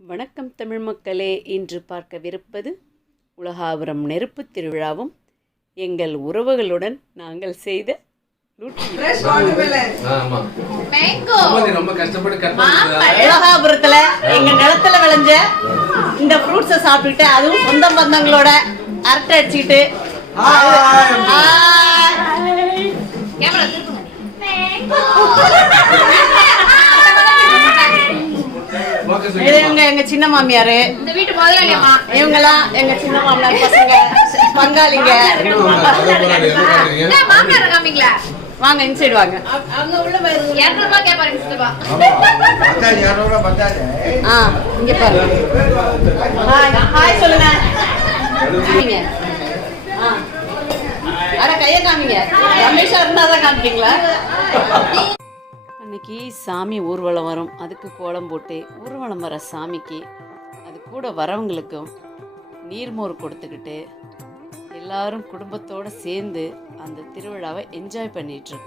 வணக்கம் தமிழ் மக்களே. இன்று பார்க்கவிருப்பது உலகாபுரம் நெருப்பு திருவிழாவும் எங்கள் உறவுகளுடன் நாங்கள் செய்த உலகாபுரத்தில் எங்கள் நிலத்துல விளைஞ்ச இந்த ஃப்ரூட்ஸை சாப்பிட்டுட்டு அதுவும் சொந்த பந்தங்களோட அரட்டை அடிச்சுக்கிட்டு இவங்க எங்க சின்ன மாமியாரு. இந்த வீட்டு முதலாளி அம்மா. இவங்கெல்லாம் எங்க சின்ன மாமியார் பசங்க பங்காளிங்க. மாமனார் காமிங்களா வாங்க இன்சைடு வாங்க. ரூபாய் சித்தப்பா ஆ இங்க பாருங்க. ஹாய் ஹாய் சொல்லுங்க. ஆ. அட கையை காமிங்க. ரமேஷா இருந்தா தான் காமிப்பீங்களா? அன்னைக்கு சாமி ஊர்வலம் வரும். அதுக்கு கோலம் போட்டு ஊர்வலம் வர சாமிக்கு அது கூட வரவங்களுக்கும் நீர்மோர் கொடுத்துக்கிட்டு எல்லாரும் குடும்பத்தோடு சேர்ந்து அந்த திருவிழாவை என்ஜாய் பண்ணிட்டு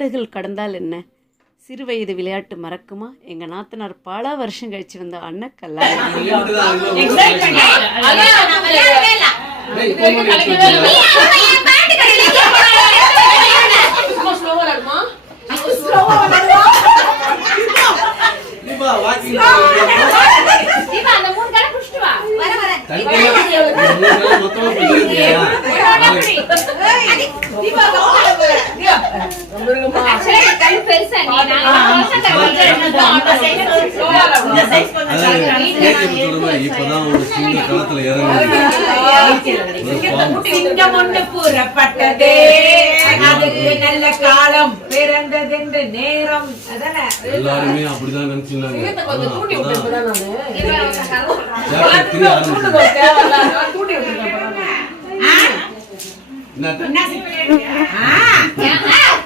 ஆண்டுகள் கடந்தால் என்ன? சிறு வயது விளையாட்டு மறக்குமா? எங்க நாத்தனார் பல வருஷம் கழிச்சு வந்த அண்ணன் கல்யாணம் இப்பதான் ஒரு சின்ன களத்துல இறங்கி சிங்கம் ஒன்று கூறப்பட்டதே அதுக்கு நல்ல காலம் பிறந்ததென்று நேரம். அதானே? எல்லாருமே அப்படிதான் நினைச்சிருந்தாங்க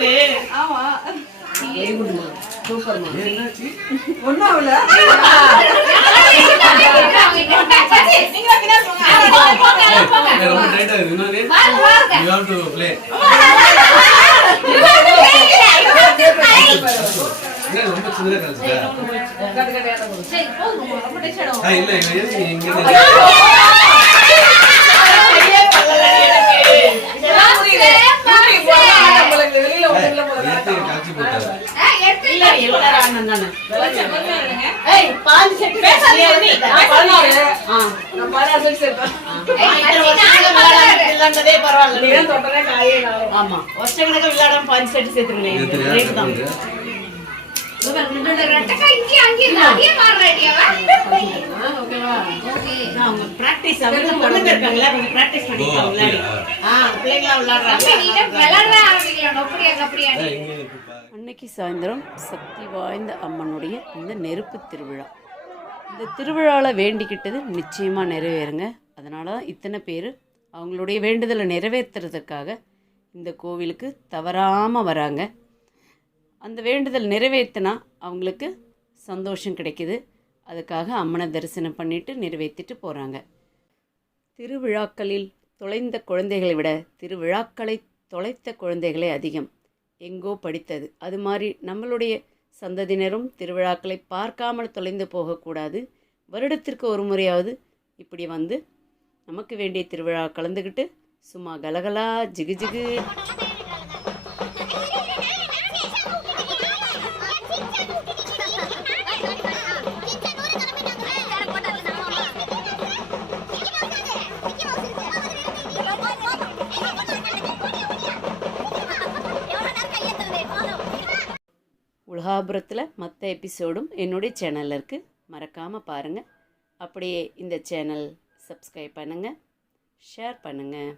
நீ ஆட்ட ரொம்ப டைட்டா இருக்கு யூ ஹேவ் டு ப்ளே என்ன ரொம்ப சின்னதா கழிச்சுட்டா ஆ இல்ல இல்ல எதுக்கு இங்க ஆமா. வருஷக்கணக்கு விளையாடாம பாஞ்சு செட்டு இது சேர்த்துருங்களேன் அவங்க பிராக்டிஸ் அவங்க பொண்ணுங்க இருக்காங்களா? அவங்க பிராக்டிஸ் ஓ பண்ணிருக்காங்களா அப்படியா? ஆ பிள்ளைங்களா விளையாடுறாங்க. ஆ, இங்க இருக்கு பாரு. அன்னைக்கு சாயந்தரம் சக்தி வாய்ந்த அம்மனுடைய இந்த நெருப்பு திருவிழா. இந்த திருவிழாவில் வேண்டிக்கிட்டது நிச்சயமாக நிறைவேறுங்க. அதனால தான் இத்தனை பேர் அவங்களுடைய வேண்டுதலை நிறைவேற்றுறதுக்காக இந்த கோவிலுக்கு தவறாமல் வராங்க. அந்த வேண்டுதல் நிறைவேற்றினா அவங்களுக்கு சந்தோஷம் கிடைக்கிது. அதுக்காக அம்மனை தரிசனம் பண்ணிவிட்டு நிறைவேற்றிட்டு போகிறாங்க திருவிழாக்களில் தொலைந்த குழந்தைகளை விட திருவிழாக்களை தொலைத்த குழந்தைகளே அதிகம். எங்கோ படித்தது. அது மாதிரி நம்மளுடைய சந்ததியினரும் திருவிழாக்களை பார்க்காமல் தொலைந்து போகக்கூடாது. வருடத்திற்கு ஒரு முறையாவது இப்படி வந்து நமக்கு வேண்டிய திருவிழா கலந்துக்கிட்டு சும்மா கலகலா ஜிகு ஜிகு. முருகாபுரத்தில் மற்ற எபிசோடும் என்னுடைய சேனலில் இருக்குது மறக்காமல் பாருங்கள் அப்படியே இந்த சேனல் சப்ஸ்கிரைப் பண்ணுங்கள் ஷேர் பண்ணுங்கள்